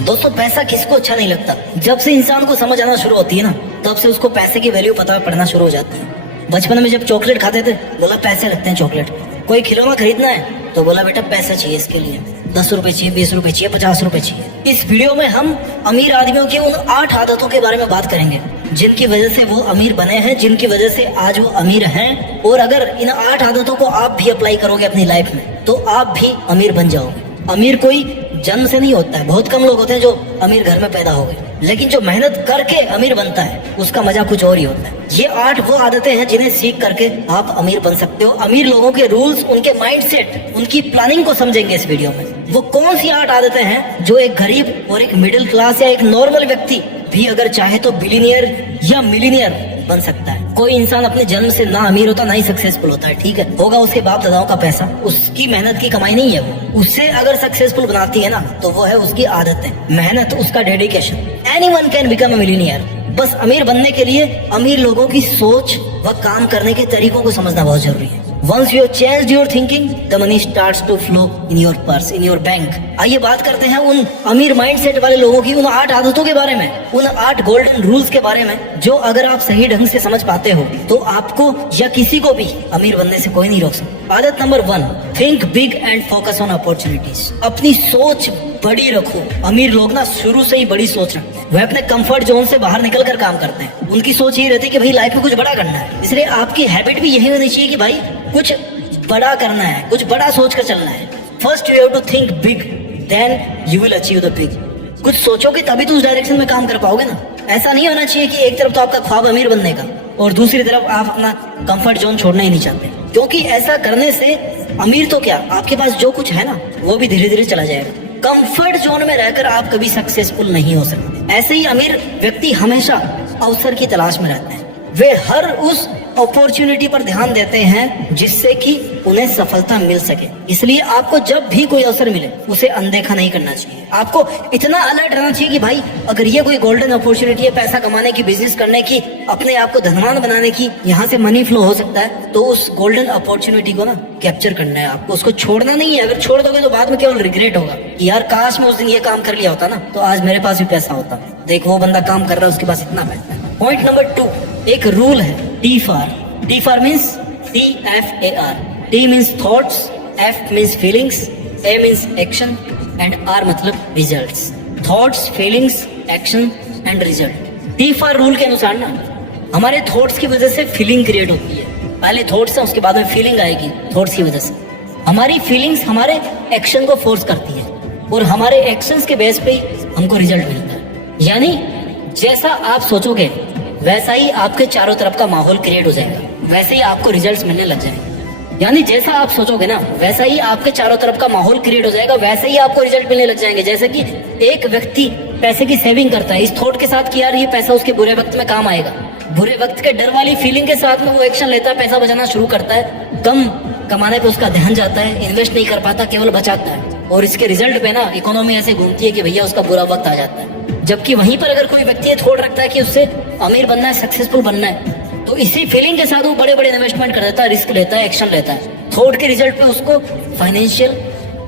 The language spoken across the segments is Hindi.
दोस्तों पैसा किसको अच्छा नहीं लगता। जब से इंसान को समझ आना शुरू होती है ना, तब से उसको पैसे की वैल्यू पता पड़ना शुरू हो जाती है। बचपन में जब चॉकलेट खाते थे, बोला पैसे लगते हैं चॉकलेट। कोई खिलौना खरीदना है तो बोला बेटा पैसा चाहिए इसके लिए, 10 रुपए चाहिए, 20 रुपए चाहिए, 50 रुपए चाहिए। इस वीडियो में हम अमीर आदमियों की उन 8 आदतों के बारे में बात करेंगे जिनकी वजह से वो अमीर बने हैं, जिनकी वजह से आज वो अमीर हैं। और अगर इन 8 आदतों को आप भी अप्लाई करोगे अपनी लाइफ में तो आप भी अमीर बन जाओगे। अमीर कोई जन्म से नहीं होता है, बहुत कम लोग होते हैं जो अमीर घर में पैदा हो गए, लेकिन जो मेहनत करके अमीर बनता है उसका मजा कुछ और ही होता है। ये 8 वो आदतें हैं जिन्हें सीख करके आप अमीर बन सकते हो। अमीर लोगों के रूल्स, उनके माइंडसेट, उनकी प्लानिंग को समझेंगे इस वीडियो में। वो कौन सी 8 आदतें हैं जो एक गरीब और एक मिडिल क्लास या एक नॉर्मल व्यक्ति भी अगर चाहे तो बिलियनियर या मिलियनियर बन सकता है। कोई इंसान अपने जन्म से ना अमीर होता ना ही सक्सेसफुल होता है, ठीक है। होगा उसके बाप दादाओं का पैसा, उसकी मेहनत की कमाई नहीं है वो। उससे अगर सक्सेसफुल बनाती है ना तो वो है उसकी आदतें, मेहनत, उसका dedication. Anyone can become a millionaire. बस अमीर बनने के लिए अमीर लोगों की सोच व काम करने के तरीकों को समझना बहुत जरूरी है। Once you have changed your thinking, the money starts to flow in your purse, in your bank. आइए बात करते हैं उन अमीर माइंडसेट वाले लोगों की, उन 8 आदतों के बारे में, उन 8 गोल्डन रूल्स के बारे में, जो अगर आप सही ढंग से समझ पाते हो तो आपको या किसी को भी अमीर बनने से कोई नहीं रोक सकता। आदत number 1, think big and focus on opportunities. अपनी सोच बड़ी रखो। अमीर लोग ना शुरू से ही बड़ी सोच रखते हैं, वह अपने कंफर्ट जोन से बाहर निकल कर काम करते हैं। उनकी सोच ये रहती है कि भाई लाइफ में कुछ बड़ा करना है। इसलिए आपकी हैबिट भी यही होनी चाहिए कि भाई कुछ बड़ा करना है, कुछ बड़ा सोच कर चलना है। First you have to think big, then you will achieve the big. कुछ सोचोगे तभी तो उस डायरेक्शन में काम कर पाओगे ना। ऐसा नहीं होना चाहिए कि एक तरफ तो आपका ख्वाब अमीर बनने का और दूसरी तरफ आप अपना कंफर्ट जोन छोड़ना ही नहीं चाहते, क्योंकि ऐसा करने से अमीर तो क्या, आपके पास जो कुछ है ना वो भी धीरे धीरे चला जाएगा। कंफर्ट जोन में रहकर आप कभी सक्सेसफुल नहीं हो सकते। ऐसे ही अमीर व्यक्ति हमेशा अवसर की तलाश में रहते हैं। वे हर उस अपॉर्चुनिटी पर ध्यान देते हैं जिससे कि उन्हें सफलता मिल सके। इसलिए आपको जब भी कोई अवसर मिले उसे अनदेखा नहीं करना चाहिए। आपको इतना अलर्ट रहना चाहिए कि भाई अगर ये कोई गोल्डन अपॉर्चुनिटी है पैसा कमाने की, बिजनेस करने की, अपने आप को धनवान बनाने की, यहाँ से मनी फ्लो हो सकता है, तो उस गोल्डन अपॉर्चुनिटी को ना कैप्चर करना है आपको, उसको छोड़ना नहीं है। अगर छोड़ दोगे तो बाद में केवल रिग्रेट होगा कि यार काश मैं उस दिन ये काम कर लिया होता ना तो आज मेरे पास भी पैसा होता। देख वो बंदा काम कर रहा है, उसके पास इतना पैसा है। पॉइंट नंबर 2, एक रूल है T for means TFAR. T means thoughts, F means feelings, A means action and R मतलब results. Thoughts, feelings, action and result. T for rule के अनुसार ना हमारे थॉट्स की वजह से फीलिंग क्रिएट होती है। पहले थॉट्स है, उसके बाद में फीलिंग आएगी। थॉट्स की वजह से हमारी फीलिंग्स हमारे एक्शन को फोर्स करती है और हमारे एक्शंस के बेस पे ही हमको रिजल्ट मिलता है। यानी जैसा आप सोचोगे वैसा ही आपके चारों तरफ का माहौल क्रिएट हो जाएगा, वैसे ही आपको रिजल्ट्स मिलने लग जाएंगे। यानी जैसा आप सोचोगे ना वैसा ही आपके चारों तरफ का माहौल क्रिएट हो जाएगा, वैसे ही आपको रिजल्ट मिलने लग जाएंगे। जैसे कि एक व्यक्ति पैसे की सेविंग करता है इस थॉट के साथ कि यार ये पैसा उसके बुरे वक्त में काम आएगा, बुरे वक्त के डर वाली फीलिंग के साथ में वो एक्शन लेता है, पैसा बचाना शुरू करता है, कम कमाने पे उसका ध्यान जाता है, इन्वेस्ट नहीं कर पाता, केवल बचाता है, और इसके रिजल्ट पे ना इकोनॉमी ऐसे घूमती है कि भैया उसका बुरा वक्त आ जाता है। जबकि वहीं पर अगर कोई व्यक्ति थॉट रखता है कि उससे अमीर बनना है, सक्सेसफुल बनना है, तो इसी फीलिंग के साथ वो बड़े बड़े इन्वेस्टमेंट कर देता है, रिस्क लेता है, एक्शन लेता है। थॉट के रिजल्ट पे उसको फाइनेंशियल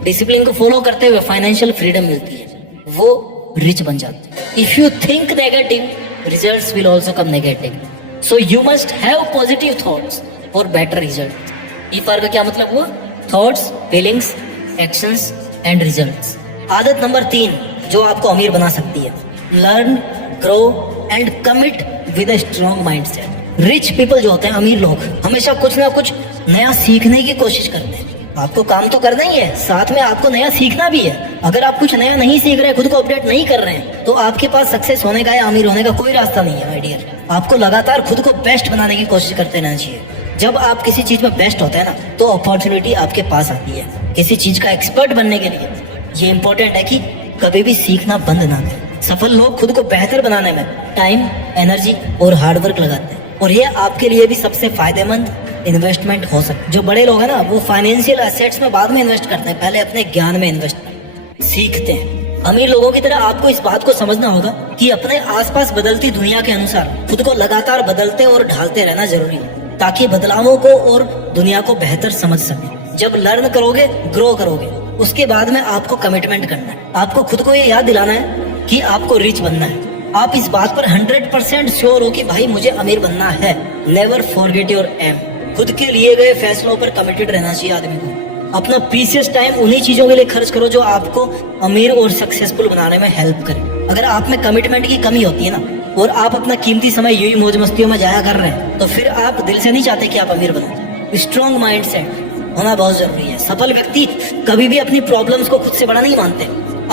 डिसिप्लिन को फॉलो करते हुए फाइनेंशियल फ्रीडम मिलती है, वो रिच बन जाते हैं। If you think negative, results will also come negative, so you must have positive thoughts for better result. E का क्या मतलब हुआ? Thoughts, feelings, actions and results. आदत नंबर 3 जो आपको अमीर बना सकती है, learn, grow and commit with a strong mindset. Rich people जो होते हैं, अमीर लोग, हमेशा कुछ ना कुछ नया सीखने की कोशिश करते हैं। आपको काम तो करना ही है, साथ में आपको नया सीखना भी है। अगर आप कुछ नया नहीं सीख रहे, खुद को अपडेट नहीं कर रहे हैं, तो आपके पास सक्सेस होने का या अमीर होने का कोई रास्ता नहीं है माय डियर। आपको लगातार खुद को बेस्ट बनाने की कोशिश करते रहना चाहिए। जब आप किसी चीज में बेस्ट होते हैं ना तो अपॉर्चुनिटी आपके पास आती है। किसी चीज का एक्सपर्ट बनने के लिए ये इंपॉर्टेंट है कि कभी भी सीखना बंद ना करें। सफल लोग खुद को बेहतर बनाने में टाइम, एनर्जी और हार्डवर्क लगाते हैं, और ये आपके लिए भी सबसे फायदेमंद इन्वेस्टमेंट हो सकता। जो बड़े लोग हैं ना वो फाइनेंशियल एसेट्स में बाद में इन्वेस्ट करते हैं, पहले अपने ज्ञान में इन्वेस्ट सीखते हैं। अमीर लोगों की तरह आपको इस बात को समझना होगा कि अपने आसपास बदलती दुनिया के अनुसार खुद को लगातार बदलते और ढालते रहना जरूरी है, ताकि बदलावों को और दुनिया को बेहतर समझ सके। जब लर्न करोगे, ग्रो करोगे उसके बाद में आपको कमिटमेंट करना है। आपको खुद को ये याद दिलाना है कि आपको रिच बनना है। आप इस बात पर 100% श्योर हो कि भाई मुझे अमीर बनना है। Never forget your aim. खुद के लिए गए फैसलों पर कमिटेड रहना चाहिए आदमी को। अपना प्रीशियस टाइम उन्हीं चीजों के लिए खर्च करो जो आपको अमीर और सक्सेसफुल बनाने में हेल्प करे। अगर आप में कमिटमेंट की कमी होती है ना, और आप अपना कीमती समय यूं ही मौज मस्तियों में जाया कर रहे हैं, तो फिर आप दिल से नहीं चाहते कि आप अमीर बनो। स्ट्रॉन्ग माइंडसेट होना बहुत जरूरी है। सफल व्यक्ति कभी भी अपनी प्रॉब्लम्स को खुद से बड़ा नहीं मानते।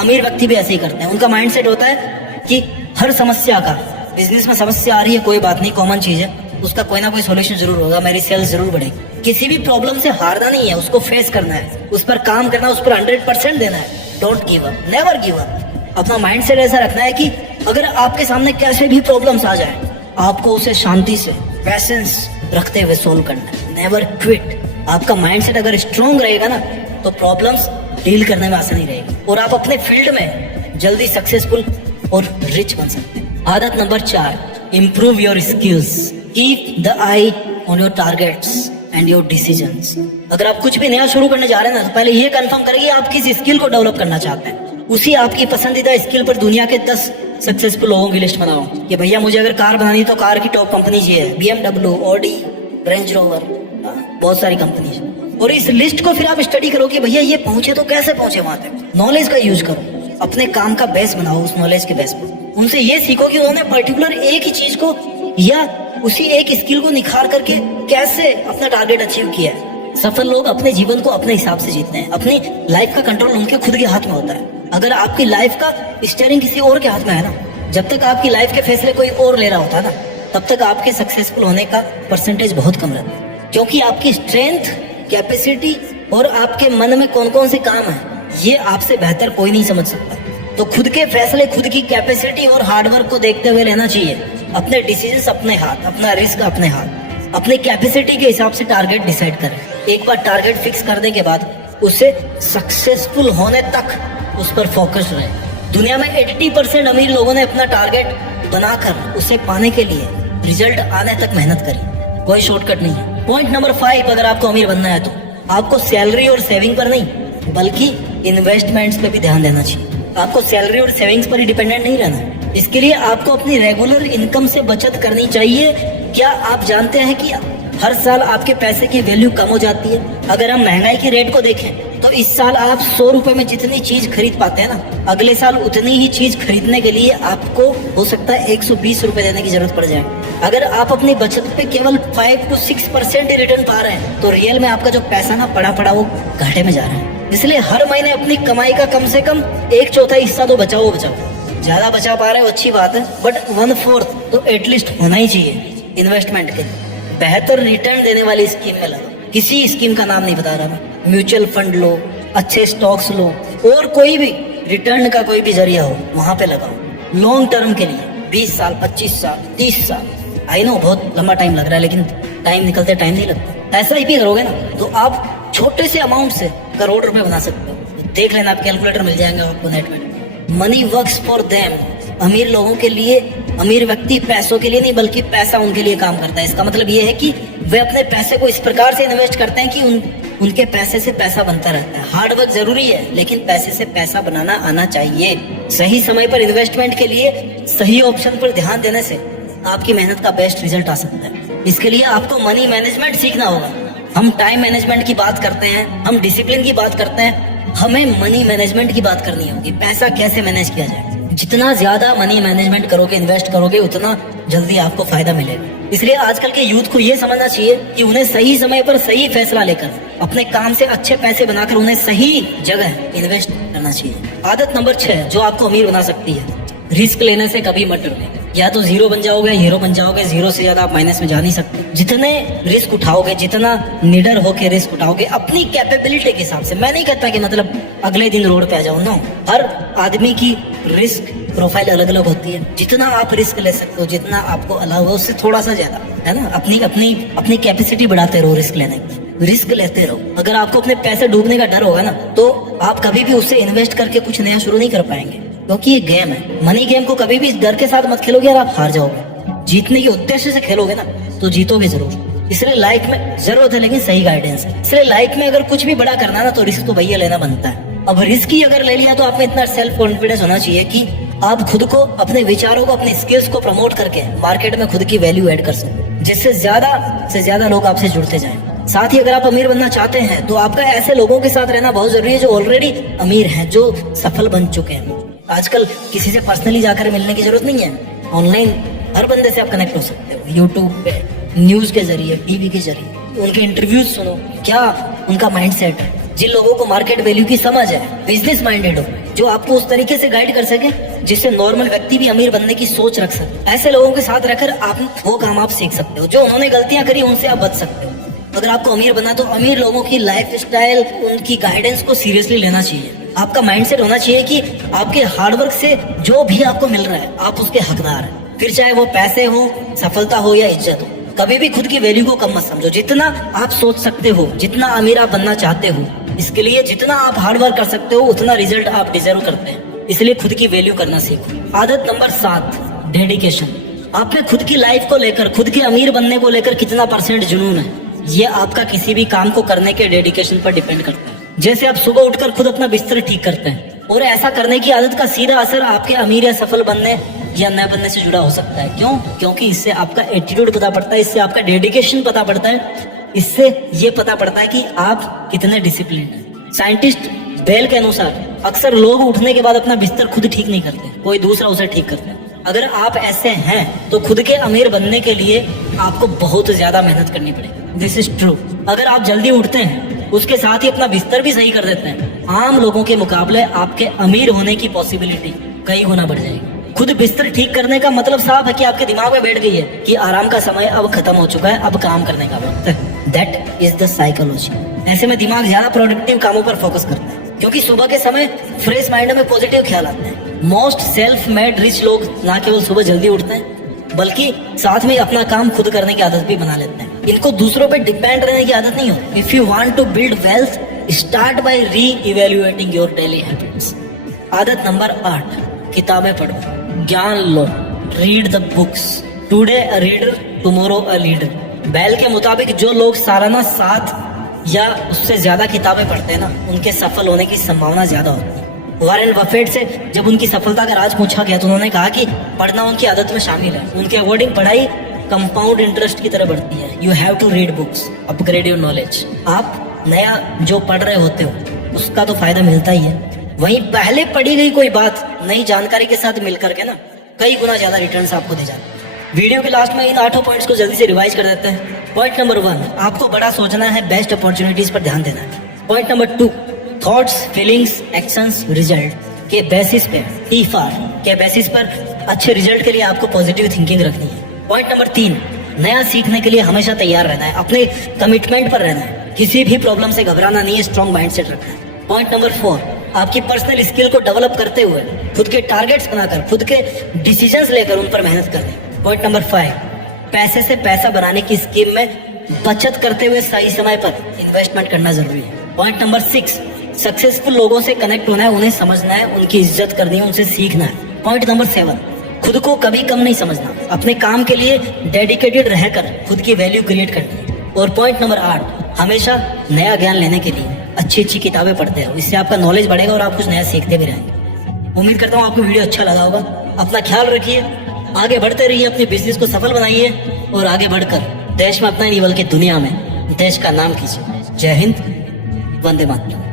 अमीर व्यक्ति भी ऐसे ही करते हैं। उनका माइंडसेट होता है कि हर समस्या का, बिजनेस में समस्या आ रही है, कोई बात नहीं, कॉमन चीज है, उसका कोई ना कोई सॉल्यूशन जरूर होगा, मेरी सेल्स जरूर बढ़ेगी। किसी भी प्रॉब्लम से हारना नहीं है, उसको फेस करना है, उस पर काम करना, उस पर 100% देना है। Don't give up, never give up. अपना माइंडसेट ऐसा रखना है कि अगर आपके सामने कैसे भी प्रॉब्लम्स आ जाए, आपको उसे शांति से, पेशेंस रखते हुए सोल्व करना है। Never quit. आपका माइंडसेट अगर स्ट्रॉन्ग रहेगा ना, तो प्रॉब्लम्स डील करने में आसानी रहेगी और आप अपने फील्ड में जल्दी सक्सेसफुल और रिच बन सकते हैं। आदत number 4, improve your skills. Keep the I on your targets and your decisions. अगर आप कुछ भी नया शुरू करने जा रहे हैं ना, तो पहले ये कंफर्म करें कि आप किस स्किल को डेवलप करना चाहते हैं। उसी आपकी पसंदीदा स्किल पर दुनिया के 10 सक्सेसफुल लोगों की लिस्ट बनाओ कि भैया मुझे अगर कार बनानी है तो कार की टॉप कंपनी ये है, BMW, ऑडी, रेंज रोवर, बहुत सारी कंपनी। और इस लिस्ट को फिर आप स्टडी करो कि भैया ये पहुंचे तो कैसे पहुंचे वहां तक। नॉलेज का यूज करो, अपने काम का बेस बनाओ उस नॉलेज के बेस पर। उनसे ये सीखो कि उन्होंने पर्टिकुलर एक ही चीज को या उसी एक स्किल को निखार करके कैसे अपना टारगेट अचीव किया है। सफल लोग अपने जीवन को अपने हिसाब से जीते हैं। अपनी लाइफ का कंट्रोल उनके खुद के हाथ में होता है। अगर आपकी लाइफ का स्टीयरिंग किसी और के हाथ में है ना, जब तक आपकी लाइफ के फैसले कोई और ले रहा होता है ना, तब तक आपके सक्सेसफुल होने का परसेंटेज बहुत कम रहता है। क्योंकि आपकी स्ट्रेंथ, कैपेसिटी और आपके मन में कौन कौन से काम है, ये आपसे बेहतर कोई नहीं समझ सकता। तो खुद के फैसले खुद की कैपेसिटी और हार्डवर्क को देखते हुए लेना चाहिए। अपने डिसीजंस अपने हाथ, अपना रिस्क अपने हाथ, अपनी कैपेसिटी के हिसाब से टारगेट डिसाइड करें। एक बार टारगेट फिक्स करने के बाद उसे सक्सेसफुल होने तक उस पर फोकस रहे। दुनिया में 80% अमीर लोगों ने अपना टारगेट बनाकर उसे पाने के लिए रिजल्ट आने तक मेहनत करी। कोई शॉर्टकट नहीं है। पॉइंट नंबर 5, अगर आपको अमीर बनना है तो आपको सैलरी और सेविंग पर नहीं बल्कि इन्वेस्टमेंट्स पे भी ध्यान देना चाहिए। आपको सैलरी और सेविंग्स पर ही डिपेंडेंट नहीं रहना। इसके लिए आपको अपनी रेगुलर इनकम से बचत करनी चाहिए। क्या आप जानते हैं कि हर साल आपके पैसे की वैल्यू कम हो जाती है? अगर हम महंगाई की रेट को देखें तो इस साल आप 100 रुपए में जितनी चीज खरीद पाते हैं ना, अगले साल उतनी ही चीज खरीदने के लिए आपको हो सकता है 120 रुपए देने की जरूरत पड़ जाए। अगर आप अपनी बचत पे केवल 5 to 6% ही रिटर्न पा रहे हैं, तो रियल में आपका जो पैसा ना पड़ा वो घाटे में जा रहा है। इसलिए हर महीने अपनी कमाई का कम से कम 1/4 हिस्सा तो बचाओ। ज्यादा बचा पा रहे हो अच्छी बात है, बट 1/4 तो एटलीस्ट होना ही चाहिए इन्वेस्टमेंट के लिए। बेहतर रिटर्न देने वाली स्कीम में लगाओ। किसी स्कीम का नाम नहीं बता रहा मैं, म्यूचुअल फंड लो, अच्छे स्टॉक्स लो, और कोई भी रिटर्न का कोई भी जरिया हो वहां पे लगाओ। लॉन्ग टर्म के लिए 20 साल, 25 साल, 30 साल, आई नो बहुत लंबा टाइम लग रहा है, लेकिन टाइम निकलते टाइम नहीं लगता। ऐसा ही भी करोगे ना तो आप छोटे से अमाउंट से करोड़ रुपए बना सकते हो। देख लेना, आप कैलकुलेटर मिल जाएंगे आपको नेट में। Money works for them. अमीर लोगों के लिए, अमीर व्यक्ति पैसों के लिए नहीं बल्कि पैसा उनके लिए काम करता है। इसका मतलब ये है कि वे अपने पैसे को इस प्रकार से इन्वेस्ट करते हैं कि उनके पैसे से पैसा बनता रहता है। हार्डवर्क जरूरी है, लेकिन पैसे से पैसा बनाना आना चाहिए। सही समय पर इन्वेस्टमेंट के लिए सही ऑप्शन पर ध्यान देने से आपकी मेहनत का बेस्ट रिजल्ट आ सकता है। इसके लिए आपको मनी मैनेजमेंट सीखना होगा। हम टाइम मैनेजमेंट की बात करते हैं, हम डिसिप्लिन की बात करते हैं, हमें मनी मैनेजमेंट की बात करनी होगी। पैसा कैसे मैनेज किया जाए। जितना ज्यादा मनी मैनेजमेंट करोगे, इन्वेस्ट करोगे, उतना जल्दी आपको फायदा मिलेगा। इसलिए आजकल के यूथ को यह समझना चाहिए कि उन्हें सही समय पर सही फैसला लेकर अपने काम से अच्छे पैसे बनाकर उन्हें सही जगह इन्वेस्ट करना चाहिए। आदत नंबर 6 जो आपको अमीर बना सकती है, रिस्क लेने से कभी मत डरना। या तो जीरो बन जाओगे, हीरो बन जाओगे। जीरो से ज्यादा आप माइनस में जा नहीं सकते। जितने रिस्क उठाओगे, जितना निडर होके रिस्क उठाओगे अपनी कैपेबिलिटी के हिसाब से। मैं नहीं कहता कि मतलब अगले दिन रोड पे आ जाओ, नो। हर आदमी की रिस्क प्रोफाइल अलग अलग होती है। जितना आप रिस्क ले सकते हो, जितना आपको अलाउ हो, उससे थोड़ा सा ज्यादा, है ना। अपनी कैपेसिटी बढ़ाते रहो रिस्क लेने की, रिस्क लेते रहो। अगर आपको अपने पैसे डूबने का डर होगा ना, तो आप कभी भी उससे इन्वेस्ट करके कुछ नया शुरू नहीं कर पाएंगे, क्योंकि ये गेम है। मनी गेम को कभी भी इस डर के साथ मत खेलोगे और आप हार जाओगे। जीतने के उद्देश्य से खेलोगे ना तो जीतोगे जरूर। इसलिए लाइफ में जरूरत है लेकिन सही गाइडेंस। इसलिए लाइफ में अगर कुछ भी बड़ा करना ना तो रिस्क तो भैया लेना बनता है। अब रिस्क ही अगर ले लिया तो आप में इतना सेल्फ कॉन्फिडेंस होना चाहिए कि आप खुद को, अपने विचारों को, अपने स्किल्स को प्रमोट करके मार्केट में खुद की वैल्यू ऐड कर सको, जिससे ज्यादा से ज्यादा लोग आपसे जुड़ते जाएं। साथ ही अगर आप अमीर बनना चाहते हैं तो आपका ऐसे लोगों के साथ रहना बहुत जरूरी है जो ऑलरेडी अमीर हैं, जो सफल बन चुके हैं। आजकल किसी से पर्सनली जाकर मिलने की जरूरत नहीं है, ऑनलाइन हर बंदे से आप कनेक्ट हो सकते हो, यूट्यूब पे, न्यूज के जरिए, टीवी के जरिए उनके इंटरव्यूज सुनो, क्या उनका माइंडसेट है। जिन लोगों को मार्केट वैल्यू की समझ है, बिजनेस माइंडेड हो, जो आपको उस तरीके से गाइड कर सके जिससे नॉर्मल व्यक्ति भी अमीर बनने की सोच रख सके, ऐसे लोगों के साथ रहकर आप वो काम आप सीख सकते हो जो उन्होंने गलतियां करी, उनसे आप बच सकते हो। अगर आपको अमीर बनना तो अमीर लोगों की लाइफ स्टाइल, उनकी गाइडेंस को सीरियसली लेना चाहिए। आपका माइंडसेट होना चाहिए कि आपके हार्डवर्क से जो भी आपको मिल रहा है आप उसके हकदार हैं, फिर चाहे वो पैसे हो, सफलता हो या इज्जत हो। कभी भी खुद की वैल्यू को कम मत समझो। जितना आप सोच सकते हो, जितना अमीर आप बनना चाहते हो, इसके लिए जितना आप हार्डवर्क कर सकते हो उतना रिजल्ट आप डिजर्व करते हैं। इसलिए खुद की वैल्यू करना सीखो। आदत नंबर 7, डेडिकेशन। आप में खुद की लाइफ को लेकर, खुद के अमीर बनने को लेकर कितना % जुनून है, ये आपका किसी भी काम को करने के डेडिकेशन पर डिपेंड करता है। जैसे आप सुबह उठकर खुद अपना बिस्तर ठीक करते हैं, और ऐसा करने की आदत का सीधा असर आपके अमीर या सफल बनने या न बनने से जुड़ा हो सकता है। क्यों? क्योंकि इससे आपका एटीट्यूड पता पड़ता है, इससे आपका डेडिकेशन पता पड़ता है, इससे ये पता पड़ता है कि आप कितने डिसिप्लिन हैं। साइंटिस्ट बेल के अनुसार अक्सर लोग उठने के बाद अपना बिस्तर खुद ठीक नहीं करते, कोई दूसरा उसे ठीक करता है। अगर आप ऐसे हैं तो खुद के अमीर बनने के लिए आपको बहुत ज्यादा मेहनत करनी पड़ेगी। This is true. अगर आप जल्दी उठते हैं, उसके साथ ही अपना बिस्तर भी सही कर देते हैं, आम लोगों के मुकाबले आपके अमीर होने की पॉसिबिलिटी कई गुना बढ़ जाएगी। खुद बिस्तर ठीक करने का मतलब साफ है कि आपके दिमाग में बैठ गई है कि आराम का समय अब खत्म हो चुका है, अब काम करने का वक्त है। That is the psychology. ऐसे में दिमाग ज्यादा प्रोडक्टिव कामों पर फोकस करता है, क्योंकि सुबह के समय फ्रेश माइंड में पॉजिटिव ख्याल आते हैं। मोस्ट सेल्फ मेड रिच लोग ना केवल सुबह जल्दी उठते हैं, बल्कि साथ में अपना काम खुद करने की आदत भी बना लेते हैं। इनको दूसरों पे डिपेंड रहने की आदत नहीं होती। If you want to build wealth, start by re evaluating your daily habits. आदत नंबर 8, किताबें पढ़ो, ज्ञान लो। Read the books. Today a reader, tomorrow a leader. Bell के मुताबिक जो लोग सालाना 7 या उससे ज्यादा किताबें पढ़ते हैं ना, उनके सफल होने की संभावना ज्यादा होती है। वॉरेन बफेट से जब उनकी सफलता का राज पूछा गया तो उन्होंने कहा कि पढ़ना उनकी आदत में शामिल है। उनके अकॉर्डिंग पढ़ाई कंपाउंड इंटरेस्ट की तरह बढ़ती है। You have to read books, upgrade your knowledge. आप नया जो पढ़ रहे होते हो उसका तो फायदा मिलता ही है, वहीं पहले पढ़ी गई कोई बात नई जानकारी के साथ मिलकर के ना कई गुना ज्यादा रिटर्न्स आपको दे जाते हैं। वीडियो के लास्ट में इन 8 पॉइंट्स को जल्दी से रिवाइज कर देते हैं। पॉइंट नंबर 1, आपको बड़ा सोचना है, बेस्ट अपॉर्चुनिटीज पर ध्यान देना है। Point number 2, thoughts, feelings, actions, result के बेसिस पे, T-FAR के बेसिस पर अच्छे रिजल्ट के लिए आपको पॉजिटिव थिंकिंग रखनी है। पॉइंट नंबर 3, नया सीखने के लिए हमेशा तैयार रहना है, अपने कमिटमेंट पर रहना है, किसी भी प्रॉब्लम से घबराना नहीं है, स्ट्रॉन्ग माइंडसेट रखना है। पॉइंट नंबर 4, आपकी पर्सनल स्किल को डेवलप करते हुए खुद के टारगेट्स बनाकर, खुद के डिसीजंस लेकर उन पर मेहनत करनी। पॉइंट नंबर 5, पैसे से पैसा बनाने की स्कीम में बचत करते हुए सही समय पर इन्वेस्टमेंट करना जरूरी है। पॉइंट नंबर 6, सक्सेसफुल लोगों से कनेक्ट होना है, उन्हें समझना है, उनकी इज्जत करनी है, उनसे सीखना है। पॉइंट नंबर 7, खुद को कभी कम नहीं समझना, अपने काम के लिए डेडिकेटेड रहकर खुद की वैल्यू क्रिएट करनी है। और पॉइंट नंबर 8, हमेशा नया ज्ञान लेने के लिए अच्छी अच्छी किताबें पढ़ते रहो, इससे आपका नॉलेज बढ़ेगा और आप कुछ नया सीखते भी रहेंगे। उम्मीद करता हूँ आपको वीडियो अच्छा लगा होगा। अपना ख्याल रखिए, आगे बढ़ते रहिए, अपने बिजनेस को सफल बनाइए और आगे बढ़कर देश में अपना नहीं बल्कि दुनिया में देश का नाम कीजिए। जय हिंद, वंदे मातरम।